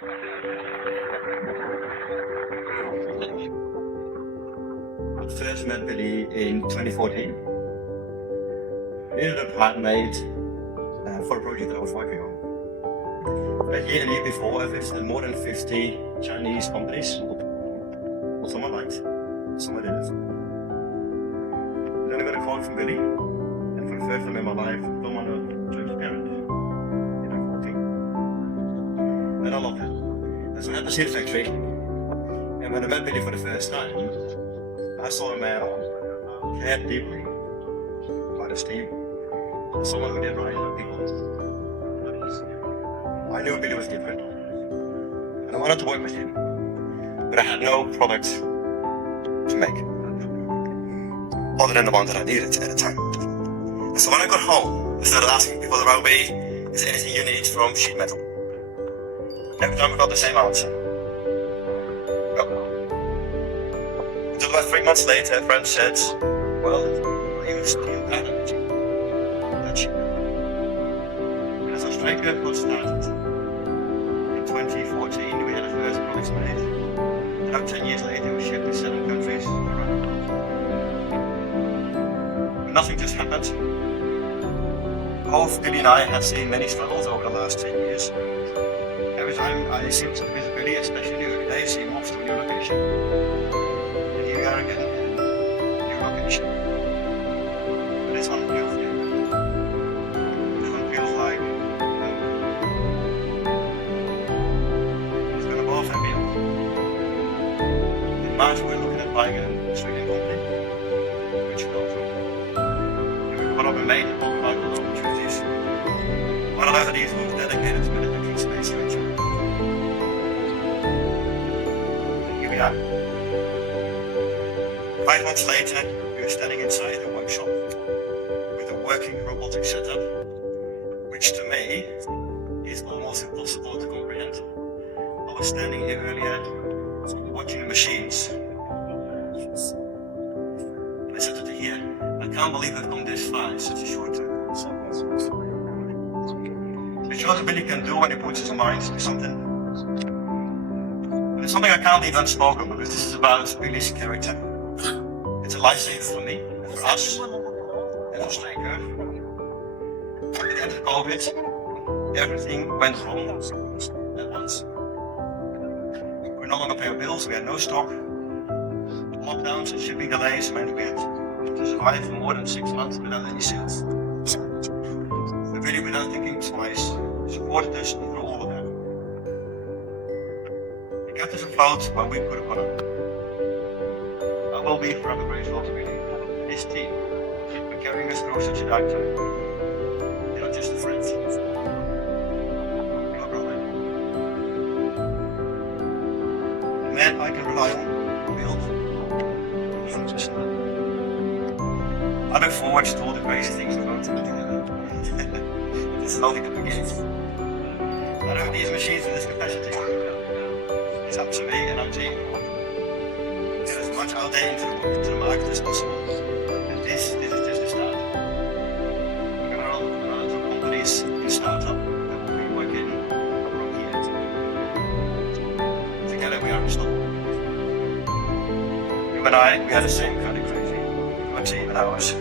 First met Billy in 2014. We needed a part made for a project that I was working on. A year before, I visited more than 50 Chinese companies. Some I liked, some I didn't. Then I got a call from Billy, and for the first time in my life, someone who was transparent. In 14. And I loved it. And so I had the seed factory, and when I met Billy for the first time, I saw a man who cared deeply about his team, someone who did right by people. I knew Billy was different, and I wanted to work with him, but I had no product to make, other than the one that I needed at the time. And so when I got home, I started asking people around me, is there anything you need from sheet metal? Every time I got the same answer. Until about 3 months later, a friend said, well, you steel energy. That's cheap. As Australia got started, in 2014 we had the first products made. About 10 years later we shipped to 7 countries around the world. But nothing just happened. Both Billy and I have seen many struggles over the last 10 years. Every time I seem to visit Billy, especially in the early days, he moves to a new location. We are again in a new location. But it's unreal here. This one feels like it's going above and beyond. In March we're looking at buying an Australian company, which we don't know. What I've been made and talk about all the opportunities. One of these was dedicated to manufacturing space here in China. Here we are. 5 months later, we were standing inside a workshop with a working robotic setup, which to me is almost impossible to comprehend. I was standing here earlier watching the machines. And I said to here, I can't believe I've come this far in such a short time. It shows what Billy can do when he puts his mind to something. But it's something I can't leave unspoken because this is about Billy's character. It's a lifesaver for me, and for us, and for Straker. At the end of COVID, everything went wrong at once. We no longer pay our bills, we had no stock. Lockdowns and shipping delays meant we had to survive for more than 6 months without any sales. But really, without thinking twice, supported us through all of that. He kept us afloat when we could have gone up. I will be forever grateful to Billy and his team for carrying us through such a dark time. They are just a friend. You're a brother. A man I can rely on, build, even just now. I look forward to all the crazy things we're going to do together. This is only the beginning. I don't have these machines in this capacity. It's up to me and our team. As much out there into the market as possible. And this is just the start. We're going to run some companies in startup that will be working from here. Together we are unstoppable. You and I, we are the same kind of crazy. Your team and ours.